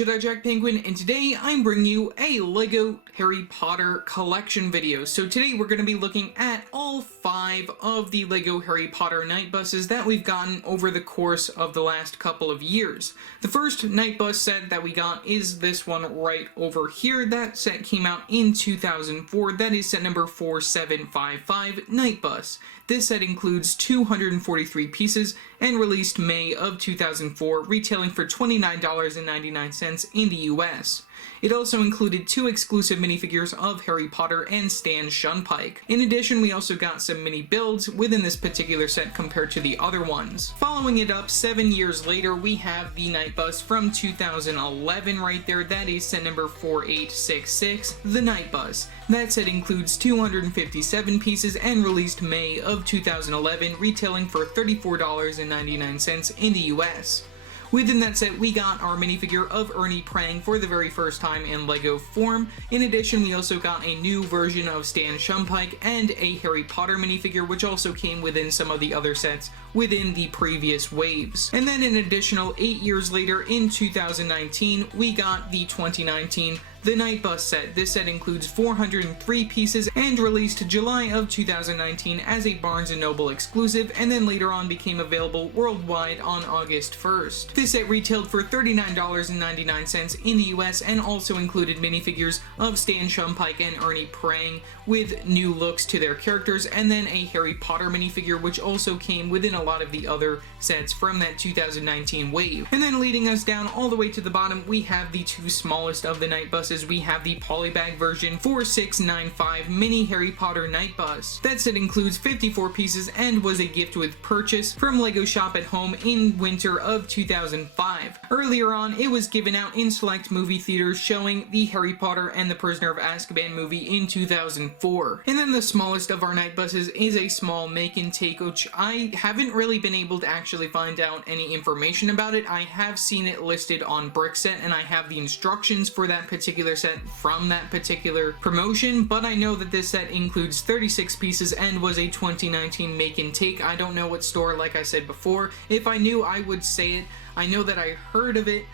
Jedi Jack Penguin, and today I'm bringing you a LEGO Harry Potter collection video. So today we're going to be looking at all 5 of the LEGO Harry Potter night buses that we've gotten over the course of the last couple of years. The first night bus set that we got is this one right over here. That set came out in 2004. That is set number 4755 Night Bus. This set includes 243 pieces and released May of 2004, retailing for $29.99 in the US. It also included 2 exclusive minifigures of Harry Potter and Stan Shunpike. In addition, we also got some mini builds within this particular set compared to the other ones. Following it up 7 years later, we have the night bus from 2011 right there. That is set number 4866, the night bus. That set includes 257 pieces and released May of 2011, retailing for $34.99 in the US. Within that set, we got our minifigure of Ernie praying for the very first time in LEGO form. In addition, we also got a new version of Stan Shunpike and a Harry Potter minifigure, which also came within some of the other sets within the previous waves. And then an additional 8 years later, in 2019, we got the 2019 The Night Bus set. This set includes 403 pieces and released July of 2019 as a Barnes & Noble exclusive, and then later on became available worldwide on August 1st. This set retailed for $39.99 in the US and also included minifigures of Stan Shunpike and Ernie praying with new looks to their characters, and then a Harry Potter minifigure which also came within a lot of the other sets from that 2019 wave. And then leading us down all the way to the bottom, we have the 2 smallest of the night buses. We have the Polybag version 4695 Mini Harry Potter Night Bus. That set includes 54 pieces and was a gift with purchase from LEGO Shop at Home in winter of 2005. Earlier on, it was given out in select movie theaters showing the Harry Potter and the Prisoner of Azkaban movie in 2004. And then the smallest of our night buses is a small make and take, which I haven't really been able to actually find out any information about it. I have seen it listed on Brickset, and I have the instructions for that particular set from that particular promotion, but I know that this set includes 36 pieces and was a 2019 make and take. I don't know what store, like I said before. If I knew, I would say it. I know that I heard of it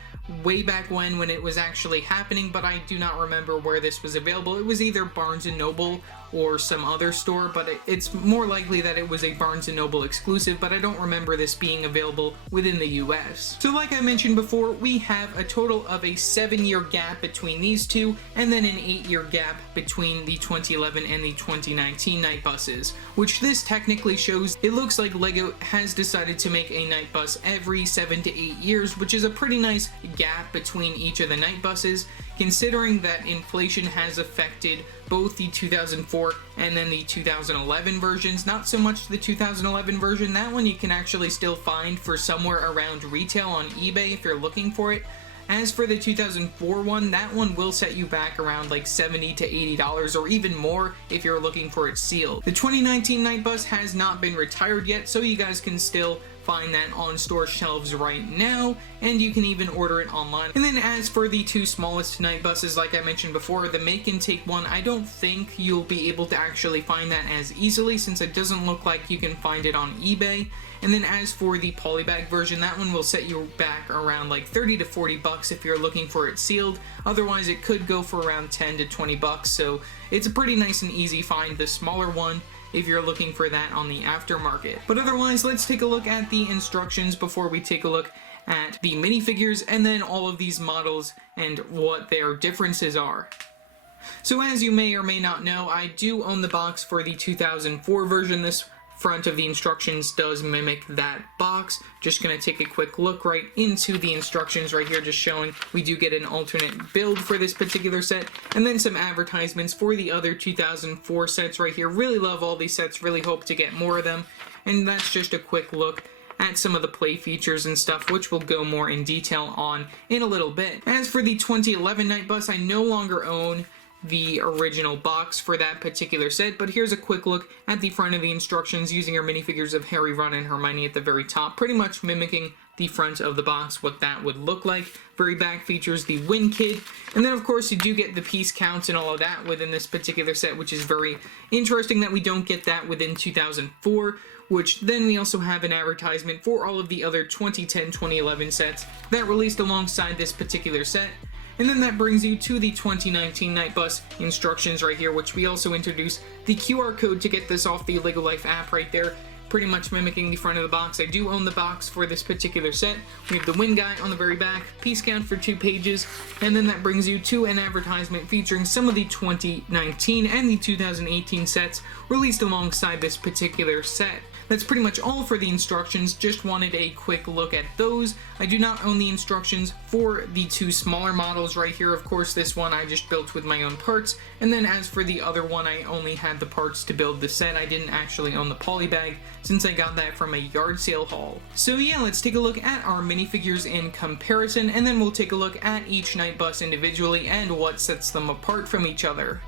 way back when it was actually happening, but I do not remember where this was available. It was either Barnes & Noble or some other store, but it's more likely that it was a Barnes & Noble exclusive, but I don't remember this being available within the US. So like I mentioned before, we have a total of a 7-year gap between these two, and then an 8-year gap between the 2011 and the 2019 night buses, which this technically shows it looks like LEGO has decided to make a night bus every 7 to 8 years, which is a pretty nice gap between each of the night buses, considering that inflation has affected both the 2004 and then the 2011 versions. Not so much the 2011 version. That one you can actually still find for somewhere around retail on eBay if you're looking for it. As for the 2004 one, that one will set you back around like $70 to $80 or even more if you're looking for it sealed. The 2019 night bus has not been retired yet, so you guys can still find that on store shelves right now, and you can even order it online. And then as for the 2 smallest night buses, like I mentioned before, the make and take one, I don't think you'll be able to actually find that as easily since it doesn't look like you can find it on eBay. And then as for the Polybag version, that one will set you back around like 30 to 40 bucks if you're looking for it sealed. Otherwise, it could go for around 10 to 20 bucks, so it's a pretty nice and easy find, the smaller one, if you're looking for that on the aftermarket. But otherwise, let's take a look at the instructions before we take a look at the minifigures and then all of these models and what their differences are. So as you may or may not know, I do own the box for the 2004 version. This front of the instructions does mimic that box. Just gonna take a quick look right into the instructions right here, just showing we do get an alternate build for this particular set, and then some advertisements for the other 2004 sets right here. Really love all these sets, really hope to get more of them, and that's just a quick look at some of the play features and stuff, which we'll go more in detail on in a little bit. As for the 2011 night bus, I no longer own the original box for that particular set, but here's a quick look at the front of the instructions using our minifigures of Harry, Ron, and Hermione at the very top, pretty much mimicking the front of the box, what that would look like. Very back features the win kit, and then of course you do get the piece counts and all of that within this particular set, which is very interesting that we don't get that within 2004, which then we also have an advertisement for all of the other 2010-2011 sets that released alongside this particular set. And then that brings you to the 2019 Night Bus instructions right here, which we also introduce the QR code to get this off the LEGO Life app right there, pretty much mimicking the front of the box. I do own the box for this particular set. We have the win guy on the very back, piece count for 2 pages, and then that brings you to an advertisement featuring some of the 2019 and the 2018 sets released alongside this particular set. That's pretty much all for the instructions, just wanted a quick look at those. I do not own the instructions for the 2 smaller models right here. Of course, this one I just built with my own parts, and then as for the other one, I only had the parts to build the set. I didn't actually own the Polybag since I got that from a yard sale haul. So yeah, let's take a look at our minifigures in comparison, and then we'll take a look at each Night Bus individually and what sets them apart from each other.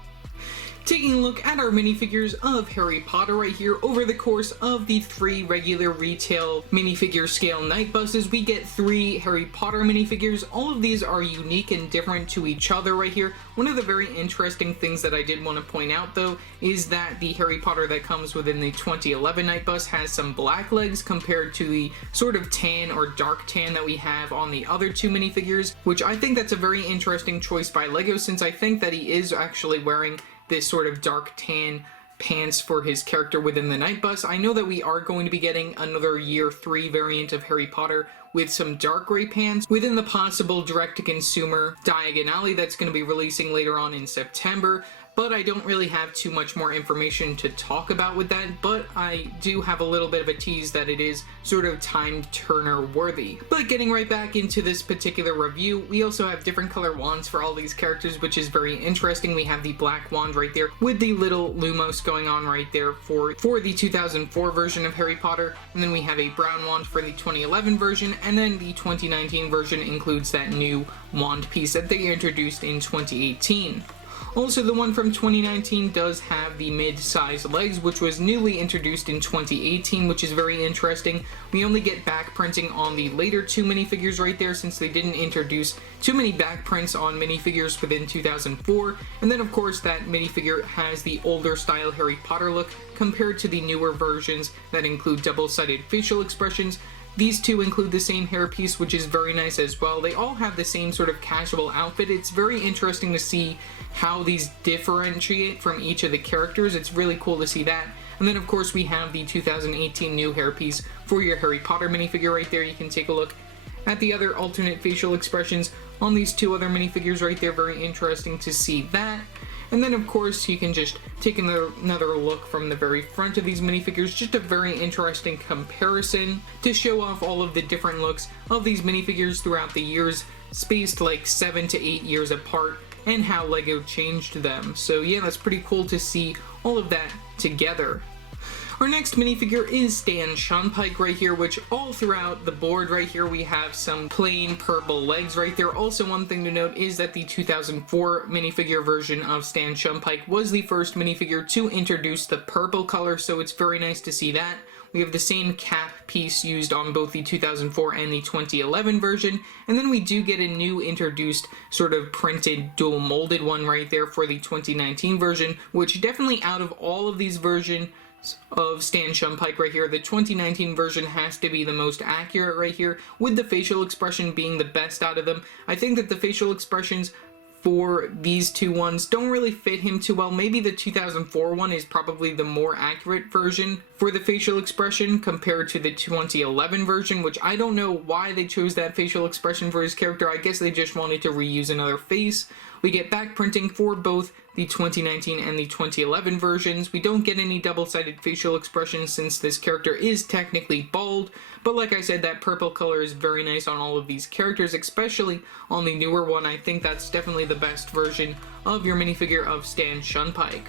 Taking a look at our minifigures of Harry Potter right here, over the course of the 3 regular retail minifigure scale Night Buses, we get 3 Harry Potter minifigures. All of these are unique and different to each other right here. One of the very interesting things that I did want to point out though is that the Harry Potter that comes within the 2011 Night Bus has some black legs compared to the sort of tan or dark tan that we have on the other 2 minifigures, which I think that's a very interesting choice by LEGO, since I think that he is actually wearing this sort of dark tan pants for his character within the Night Bus. I know that we are going to be getting another Year 3 variant of Harry Potter with some dark gray pants within the possible direct-to-consumer Diagon Alley that's going to be releasing later on in September. But I don't really have too much more information to talk about with that, but I do have a little bit of a tease that it is sort of time-turner worthy. But getting right back into this particular review, we also have different color wands for all these characters, which is very interesting. We have the black wand right there with the little Lumos going on right there for the 2004 version of Harry Potter, and then we have a brown wand for the 2011 version, and then the 2019 version includes that new wand piece that they introduced in 2018. Also, the one from 2019 does have the mid-size legs, which was newly introduced in 2018, which is very interesting. We only get back printing on the later 2 minifigures right there, since they didn't introduce too many back prints on minifigures within 2004. And then, of course, that minifigure has the older style Harry Potter look compared to the newer versions that include double-sided facial expressions. These 2 include the same hairpiece, which is very nice as well. They all have the same sort of casual outfit. It's very interesting to see how these differentiate from each of the characters. It's really cool to see that. And then of course we have the 2018 new hairpiece for your Harry Potter minifigure right there. You can take a look at the other alternate facial expressions on these 2 other minifigures right there. Very interesting to see that. And then of course you can just take another look from the very front of these minifigures, just a very interesting comparison to show off all of the different looks of these minifigures throughout the years, spaced like 7 to 8 years apart, and how LEGO changed them. So yeah, that's pretty cool to see all of that together. Our next minifigure is Stan Shunpike right here, which all throughout the board right here we have some plain purple legs right there. Also, one thing to note is that the 2004 minifigure version of Stan Shunpike was the first minifigure to introduce the purple color, so it's very nice to see that. We have the same cap piece used on both the 2004 and the 2011 version, and then we do get a new introduced sort of printed dual molded one right there for the 2019 version, which definitely out of all of these versions of Stan Shunpike right here, the 2019 version has to be the most accurate right here, with the facial expression being the best out of them. I think that the facial expressions for these 2 ones don't really fit him too well. Maybe the 2004 one is probably the more accurate version for the facial expression compared to the 2011 version, which I don't know why they chose that facial expression for his character. I guess they just wanted to reuse another face. We get back printing for both the 2019 and the 2011 versions. We don't get any double-sided facial expressions since this character is technically bald, but like I said, that purple color is very nice on all of these characters, especially on the newer one. I think that's definitely the best version of your minifigure of Stan Shunpike.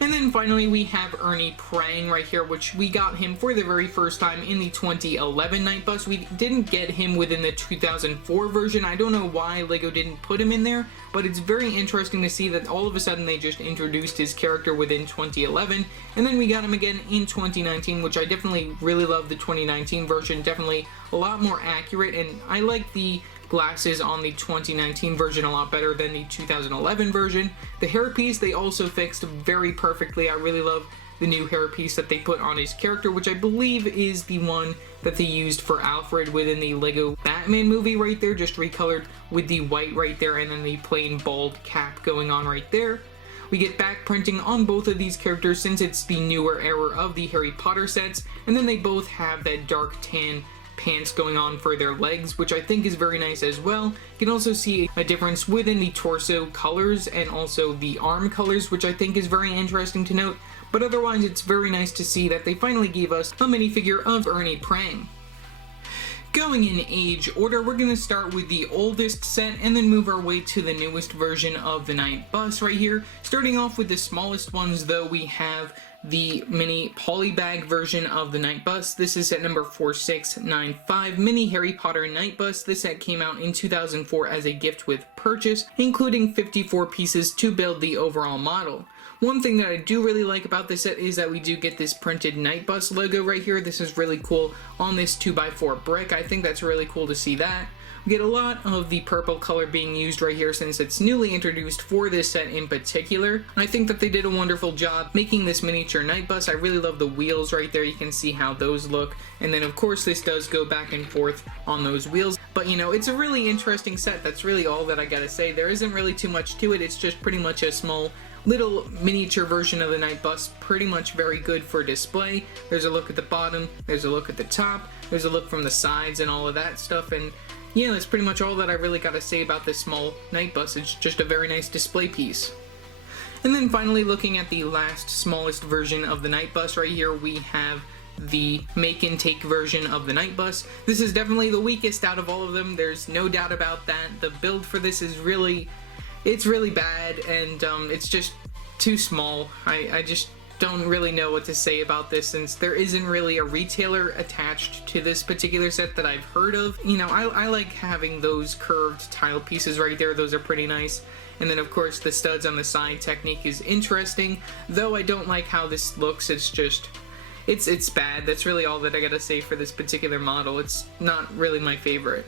And then finally we have Ernie Prang right here, which we got him for the very first time in the 2011 Night Bus. We didn't get him within the 2004 version. I don't know why LEGO didn't put him in there, but it's very interesting to see that all of a sudden they just introduced his character within 2011, and then we got him again in 2019, which I definitely really love the 2019 version. Definitely a lot more accurate, and I like the glasses on the 2019 version a lot better than the 2011 version. The hairpiece they also fixed very perfectly. I really love the new hairpiece that they put on his character, which I believe is the one that they used for Alfred within the LEGO Batman movie right there, just recolored with the white right there and then the plain bald cap going on right there. We get back printing on both of these characters since it's the newer era of the Harry Potter sets, and then they both have that dark tan pants going on for their legs, which I think is very nice as well. You can also see a difference within the torso colors and also the arm colors, which I think is very interesting to note, but otherwise it's very nice to see that they finally gave us a minifigure of Ernie Prang. Going in age order, we're going to start with the oldest set and then move our way to the newest version of the Night Bus right here. Starting off with the smallest ones though, we have the mini Polybag version of the Night Bus. This is set number 4695, Mini Harry Potter Night Bus. This set came out in 2004 as a gift with purchase, including 54 pieces to build the overall model. One thing that I do really like about this set is that we do get this printed Night Bus logo right here. This is really cool on this 2x4 brick. I think that's really cool to see that. We get a lot of the purple color being used right here since it's newly introduced for this set in particular. I think that they did a wonderful job making this miniature Night Bus. I really love the wheels right there. You can see how those look. And then of course this does go back and forth on those wheels. But you know, it's a really interesting set. That's really all that I gotta say. There isn't really too much to it. It's just pretty much a small little miniature version of the Night Bus, pretty much very good for display. There's a look at the bottom, there's a look at the top, there's a look from the sides and all of that stuff, and yeah, that's pretty much all that I really gotta say about this small Night Bus. It's just a very nice display piece. And then finally, looking at the last smallest version of the Night Bus right here, we have the make and take version of the Night Bus. This is definitely the weakest out of all of them. There's no doubt about that. The build for this is really bad, and it's just too small. I just don't really know what to say about this since there isn't really a retailer attached to this particular set that I've heard of. You know, I like having those curved tile pieces right there. Those are pretty nice. And then of course the studs on the side technique is interesting, though I don't like how this looks. It's just, it's bad. That's really all that I gotta say for this particular model. It's not really my favorite.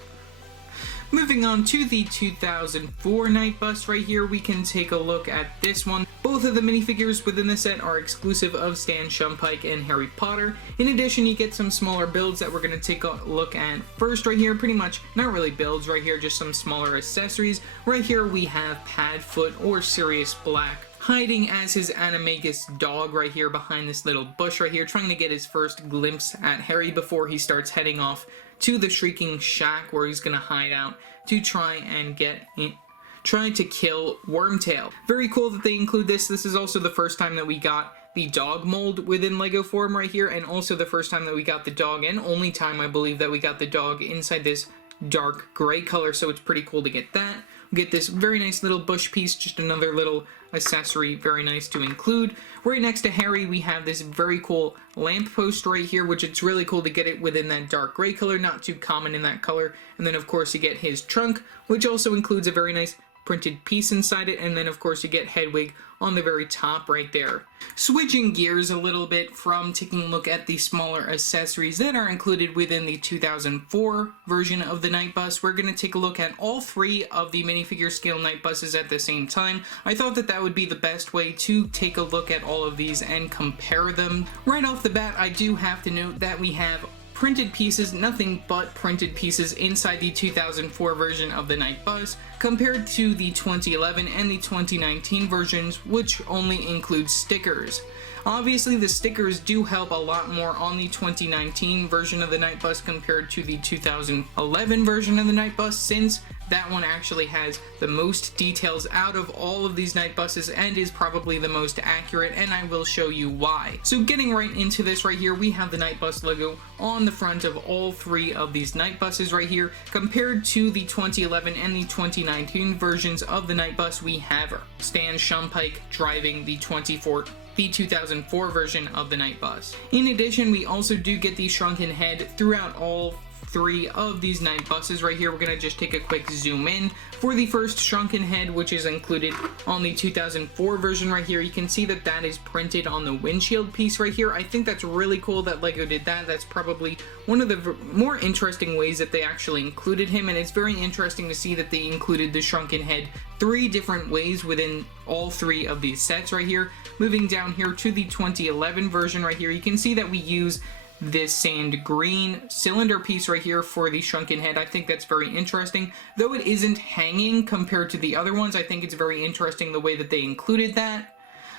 Moving on to the 2004 Night Bus right here, we can take a look at this one. Both of the minifigures within the set are exclusive of Stan Shumpike and Harry Potter. In addition, you get some smaller builds that we're going to take a look at first right here. Pretty much not really builds right here, just some smaller accessories. Right here we have Padfoot or Sirius Black hiding as his animagus dog right here behind this little bush right here, trying to get his first glimpse at Harry before he starts heading off to the Shrieking Shack where he's gonna hide out to try and try to kill Wormtail. Very cool that they include this. This is also the first time that we got the dog mold within Lego form right here, and also the first time that we got the dog, and only time I believe that we got the dog inside this dark gray color, so it's pretty cool to get that. We get this very nice little bush piece, just another little accessory, very nice to include. Right next to Harry, we have this very cool lamppost right here, which it's really cool to get it within that dark gray color, not too common in that color. And then of course you get his trunk, which also includes a very nice printed piece inside it, and then of course you get Hedwig on the very top right there. Switching gears a little bit from taking a look at the smaller accessories that are included within the 2004 version of the Night Bus, we're going to take a look at all three of the minifigure scale Night Buses at the same time. I thought that that would be the best way to take a look at all of these and compare them. Right off the bat, I do have to note that we have printed pieces, nothing but printed pieces inside the 2004 version of the Night Bus, compared to the 2011 and the 2019 versions, which only include stickers. Obviously, the stickers do help a lot more on the 2019 version of the Night Bus compared to the 2011 version of the Night Bus, since that one actually has the most details out of all of these night buses and is probably the most accurate, and I will show you why. So getting right into this right here, we have the Night Bus logo on the front of all three of these night buses right here. Compared to the 2011 and the 2019 versions of the Night Bus, we have Stan Shumpike driving the 2004 version of the Night Bus. In addition, we also do get the shrunken head throughout all three of these night buses right here. We're going to just take a quick zoom in. For the first shrunken head, which is included on the 2004 version right here, you can see that that is printed on the windshield piece right here. I think that's really cool that LEGO did that. That's probably one of the more interesting ways that they actually included him, and it's very interesting to see that they included the shrunken head three different ways within all three of these sets right here. Moving down here to the 2011 version right here, you can see that we use this sand green cylinder piece right here for the shrunken head. I think that's very interesting. Though it isn't hanging compared to the other ones, I think it's very interesting the way that they included that.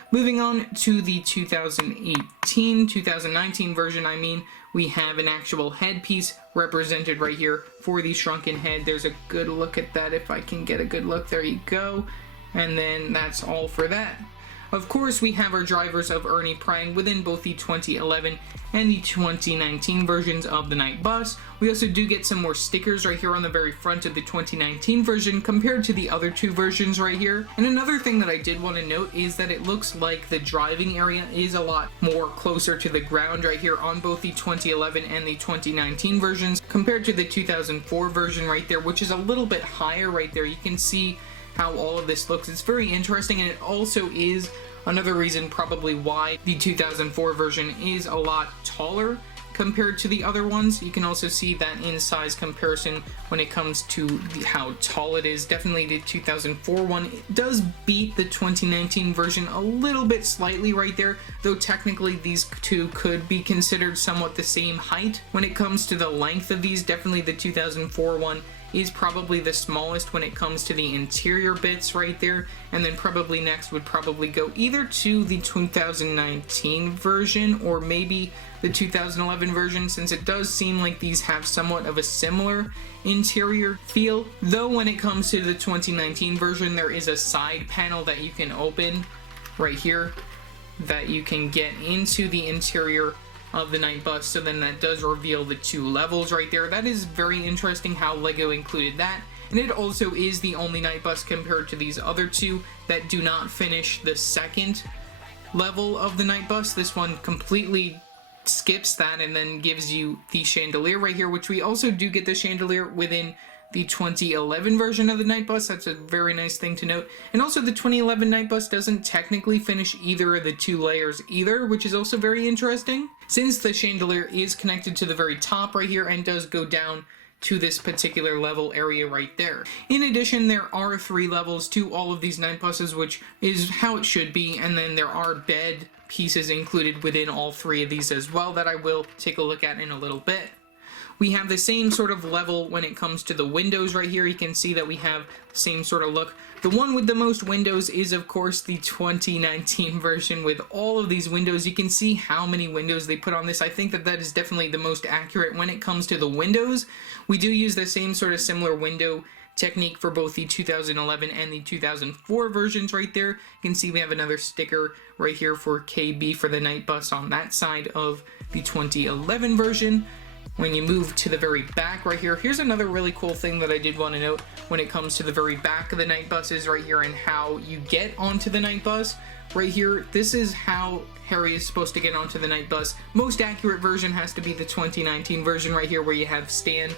Moving on to the 2019 version, we have an actual headpiece represented right here for the shrunken head. There's a good look at that if I can get a good look. There you go. And then that's all for that. Of course, we have our drivers of Ernie Prang within both the 2011 and the 2019 versions of the Night Bus. We also do get some more stickers right here on the very front of the 2019 version compared to the other two versions right here. And another thing that I did want to note is that it looks like the driving area is a lot more closer to the ground right here on both the 2011 and the 2019 versions compared to the 2004 version right there, which is a little bit higher right there. You can see how all of this looks. It's very interesting, and it also is another reason probably why the 2004 version is a lot taller compared to the other ones. You can also see that in size comparison when it comes to how tall it is. Definitely the 2004 one does beat the 2019 version a little bit slightly right there, though technically these two could be considered somewhat the same height. When it comes to the length of these, definitely the 2004 one is probably the smallest when it comes to the interior bits right there, and then probably next would probably go either to the 2019 version or maybe the 2011 version, since it does seem like these have somewhat of a similar interior feel. Though when it comes to the 2019 version, there is a side panel that you can open right here that you can get into the interior of the Night Bus, so then that does reveal the two levels right there. That is very interesting how LEGO included that, and it also is the only Night Bus compared to these other two that do not finish the second level of the Night Bus. This one completely skips that and then gives you the chandelier right here, which we also do get the chandelier within the 2011 version of the Night Bus. That's a very nice thing to note. And also the 2011 Night Bus doesn't technically finish either of the two layers either, which is also very interesting, since the chandelier is connected to the very top right here and does go down to this particular level area right there. In addition, there are 3 levels to all of these Night Buses, which is how it should be, and then there are bed pieces included within all 3 of these as well that I will take a look at in a little bit. We have the same sort of level when it comes to the windows right here. You can see that we have the same sort of look. The one with the most windows is, of course, the 2019 version with all of these windows. You can see how many windows they put on this. I think that that is definitely the most accurate when it comes to the windows. We do use the same sort of similar window technique for both the 2011 and the 2004 versions right there. You can see we have another sticker right here for KB for the Night Bus on that side of the 2011 version. When you move to the very back right here, here's another really cool thing that I did want to note when it comes to the very back of the Night Buses right here and how you get onto the Night Bus. Right here, this is how Harry is supposed to get onto the Night Bus. Most accurate version has to be the 2019 version right here, where you have Stan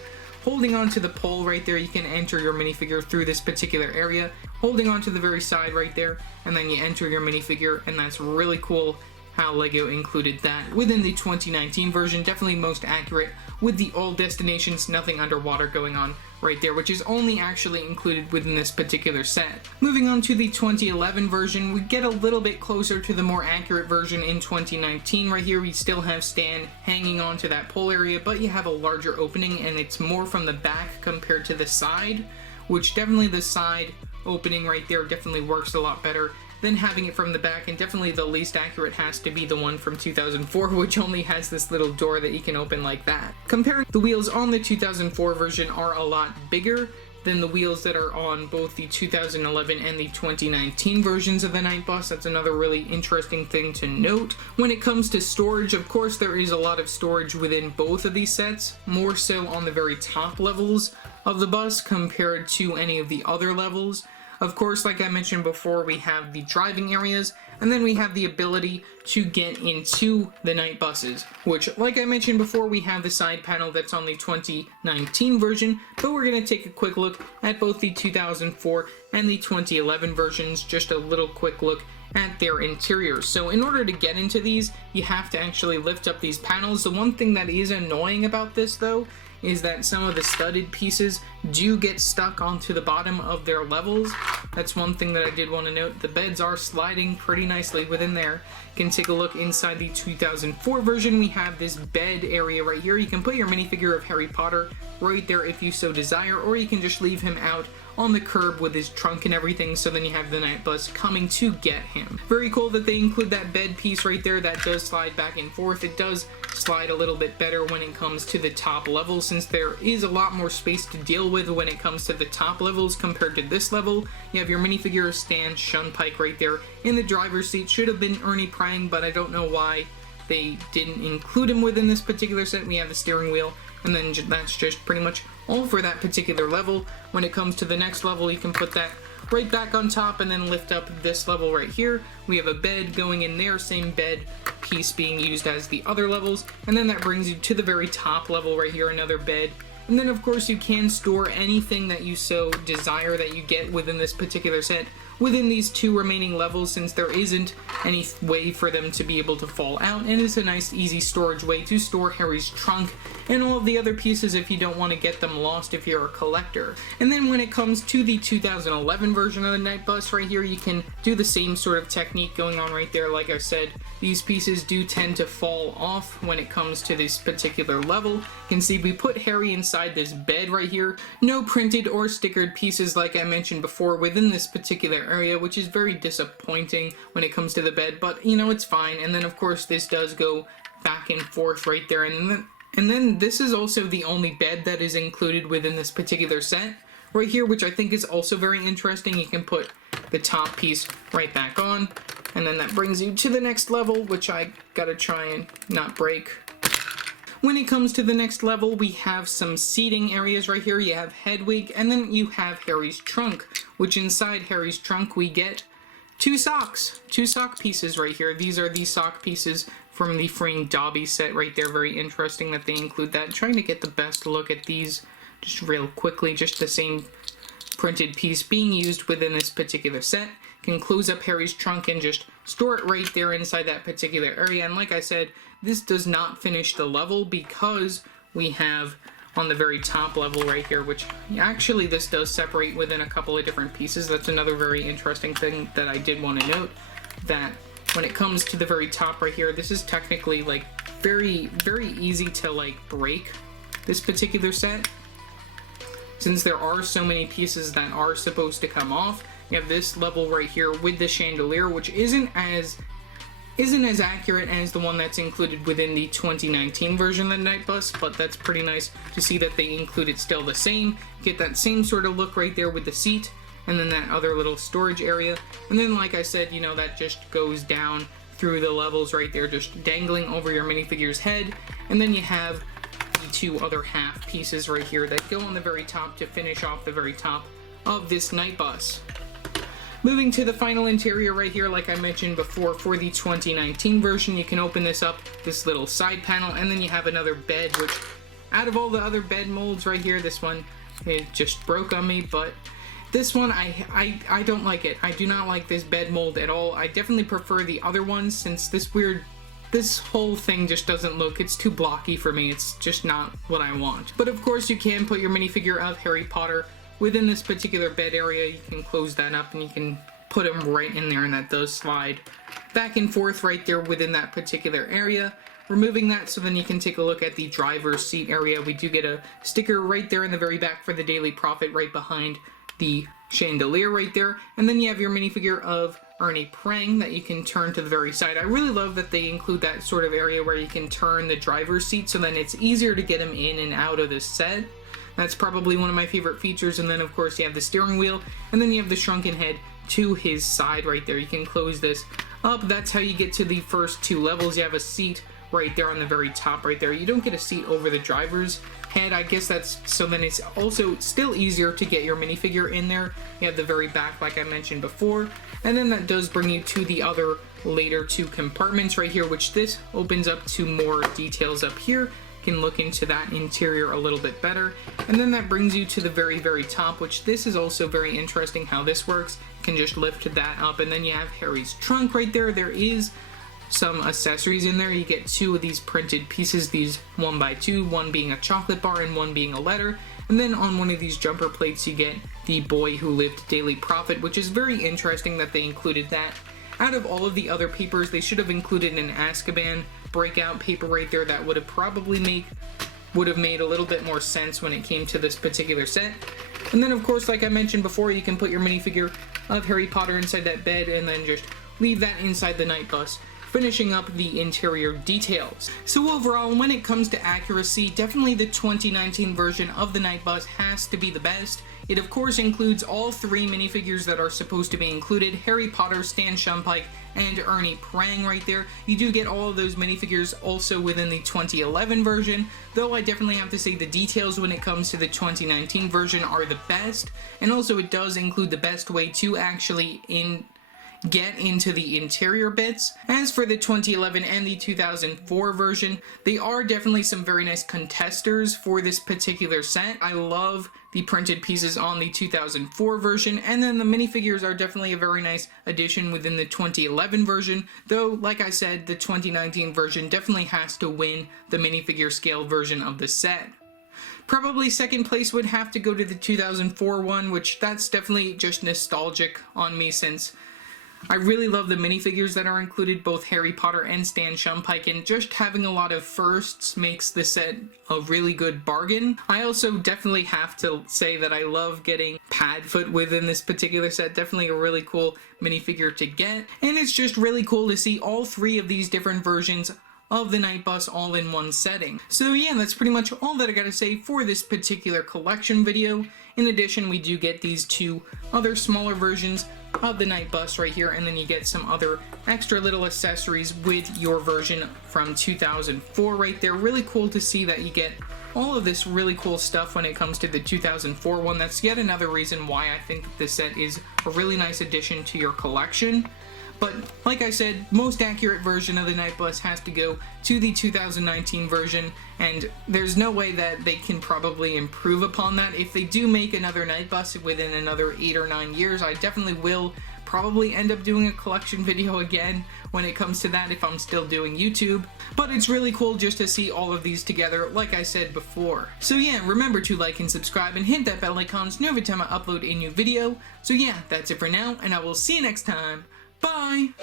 holding onto the pole right there. You can enter your minifigure through this particular area, holding onto the very side right there, and then you enter your minifigure, and that's really cool how LEGO included that within the 2019 version. Definitely most accurate with the all destinations, nothing underwater going on right there, which is only actually included within this particular set. Moving on to the 2011 version, we get a little bit closer to the more accurate version in 2019. Right here we still have Stan hanging on to that pole area, but you have a larger opening and it's more from the back compared to the side, which definitely the side opening right there definitely works a lot better than having it from the back, and definitely the least accurate has to be the one from 2004, which only has this little door that you can open like that. Comparing the wheels on the 2004 version are a lot bigger than the wheels that are on both the 2011 and the 2019 versions of the Night Bus. That's another really interesting thing to note. When it comes to storage, of course there is a lot of storage within both of these sets, more so on the very top levels of the bus compared to any of the other levels. Of course, like I mentioned before, we have the driving areas, and then we have the ability to get into the night buses, which, like I mentioned before, we have the side panel that's on the 2019 version, but we're going to take a quick look at both the 2004 and the 2011 versions, just a little quick look at their interiors. So in order to get into these, you have to actually lift up these panels. The one thing that is annoying about this, though, is that some of the studded pieces do get stuck onto the bottom of their levels. That's one thing that I did want to note. The beds are sliding pretty nicely within there. You can take a look inside the 2004 version. We have this bed area right here. You can put your minifigure of Harry Potter right there if you so desire, or you can just leave him out on the curb with his trunk and everything, so then you have the night bus coming to get him. Very cool that they include that bed piece right there that does slide back and forth. It does slide a little bit better when it comes to the top level, since there is a lot more space to deal with when it comes to the top levels compared to this level. You have your minifigure Stan Shunpike right there in the driver's seat. Should have been Ernie Prang, but I don't know why they didn't include him within this particular set. We have the steering wheel, and then that's just pretty much all for that particular level. When it comes to the next level, you can put that right back on top and then lift up this level right here. We have a bed going in there, same bed piece being used as the other levels, and then that brings you to the very top level right here, another bed. And then of course you can store anything that you so desire that you get within this particular set within these two remaining levels, since there isn't any way for them to be able to fall out, and it's a nice easy storage way to store Harry's trunk and all of the other pieces if you don't want to get them lost if you're a collector. And then when it comes to the 2011 version of the Night Bus right here, you can do the same sort of technique going on right there. Like I said, these pieces do tend to fall off when it comes to this particular level. You can see we put Harry inside this bed right here. No printed or stickered pieces, like I mentioned before, within this particular area, which is very disappointing when it comes to the bed, but you know, it's fine. And then of course this does go back and forth right there, and then this is also the only bed that is included within this particular set right here, which I think is also very interesting. You can put the top piece right back on, and then that brings you to the next level, which I gotta try and not break. When it comes to the next level, we have some seating areas right here. You have Hedwig, and then you have Harry's trunk, which inside Harry's trunk we get two sock pieces right here. These are the sock pieces from the Freeing Dobby set right there. Very interesting that they include that. Trying to get the best look at these just real quickly. Just the same printed piece being used within this particular set. You can close up Harry's trunk and just store it right there inside that particular area. And like I said, this does not finish the level because we have on the very top level right here, which actually this does separate within a couple of different pieces. That's another very interesting thing that I did want to note, that when it comes to the very top right here, this is technically like very easy to like break this particular set, since there are so many pieces that are supposed to come off. You have this level right here with the chandelier, which isn't as accurate as the one that's included within the 2019 version of the Night Bus, but that's pretty nice to see that they include it still the same. Get that same sort of look right there with the seat, and then that other little storage area. And then, like I said, you know, that just goes down through the levels right there, just dangling over your minifigure's head. And then you have the two other half pieces right here that go on the very top to finish off the very top of this Night Bus. Moving to the final interior right here, like I mentioned before, for the 2019 version, you can open this up, this little side panel, and then you have another bed, which out of all the other bed molds right here, this one, it just broke on me, but this one, I don't like it. I do not like this bed mold at all. I definitely prefer the other ones, since this whole thing just doesn't look, it's too blocky for me. It's just not what I want. But of course, you can put your minifigure of Harry Potter within this particular bed area. You can close that up and you can put him right in there, and that does slide back and forth right there within that particular area. Removing that, so then you can take a look at the driver's seat area. We do get a sticker right there in the very back for the Daily Prophet right behind the chandelier right there. And then you have your minifigure of Ernie praying that you can turn to the very side. I really love that they include that sort of area where you can turn the driver's seat so then it's easier to get him in and out of the set. That's probably one of my favorite features. And then of course you have the steering wheel, and then you have the shrunken head to his side right there. You can close this up. That's how you get to the first 2 levels. You have a seat right there on the very top right there. You don't get a seat over the driver's head. I guess that's so then it's also still easier to get your minifigure in there. You have the very back like I mentioned before, and then that does bring you to the other later 2 compartments right here, which this opens up to more details up here. You can look into that interior a little bit better, and then that brings you to the very top, which this is also very interesting how this works. You can just lift that up, and then you have Harry's trunk right there. There is some accessories in there. You get 2 of these printed pieces, these 1x2, one being a chocolate bar and one being a letter. And then on one of these jumper plates you get the Boy Who Lived Daily Prophet, which is very interesting that they included that. Out of all of the other papers, they should have included an Azkaban breakout paper right there. That would have probably made a little bit more sense when it came to this particular set. And then of course, like I mentioned before, you can put your minifigure of Harry Potter inside that bed and then just leave that inside the night bus, finishing up the interior details. So overall, when it comes to accuracy, definitely the 2019 version of the night bus has to be the best. It of course includes all 3 minifigures that are supposed to be included: Harry Potter, Stan Shumpike, and Ernie Prang right there. You do get all of those minifigures also within the 2011 version, though I definitely have to say the details when it comes to the 2019 version are the best, and also it does include the best way to actually get into the interior bits. As for the 2011 and the 2004 version, they are definitely some very nice contesters for this particular set. I love the printed pieces on the 2004 version, and then the minifigures are definitely a very nice addition within the 2011 version, though like I said, the 2019 version definitely has to win the minifigure scale version of the set. Probably second place would have to go to the 2004 one, which that's definitely just nostalgic on me since I really love the minifigures that are included, both Harry Potter and Stan Shumpike, and just having a lot of firsts makes the set a really good bargain. I also definitely have to say that I love getting Padfoot within this particular set. Definitely a really cool minifigure to get, and it's just really cool to see all 3 of these different versions of the night bus all in one setting. So yeah, that's pretty much all that I gotta say for this particular collection video. In addition, we do get these 2 other smaller versions of the night bus right here, and then you get some other extra little accessories with your version from 2004 right there. Really cool to see that you get all of this really cool stuff when it comes to the 2004 one. That's yet another reason why I think this set is a really nice addition to your collection. But like I said, most accurate version of the night bus has to go to the 2019 version, and there's no way that they can probably improve upon that. If they do make another night bus within another 8 or 9 years, I definitely will probably end up doing a collection video again when it comes to that if I'm still doing YouTube. But it's really cool just to see all of these together, like I said before. So yeah, remember to like and subscribe and hit that bell icon so every time I upload a new video. So yeah, that's it for now, and I will see you next time. Bye!